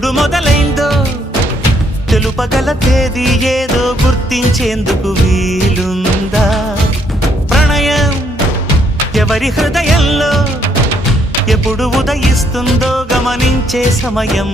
మొదలైందో తెలుపగల తేదీ ఏదో గుర్తించేందుకు వీలుందా? ప్రణయం ఎవరి హృదయంలో ఎప్పుడు ఉదయిస్తుందో గమనించే సమయం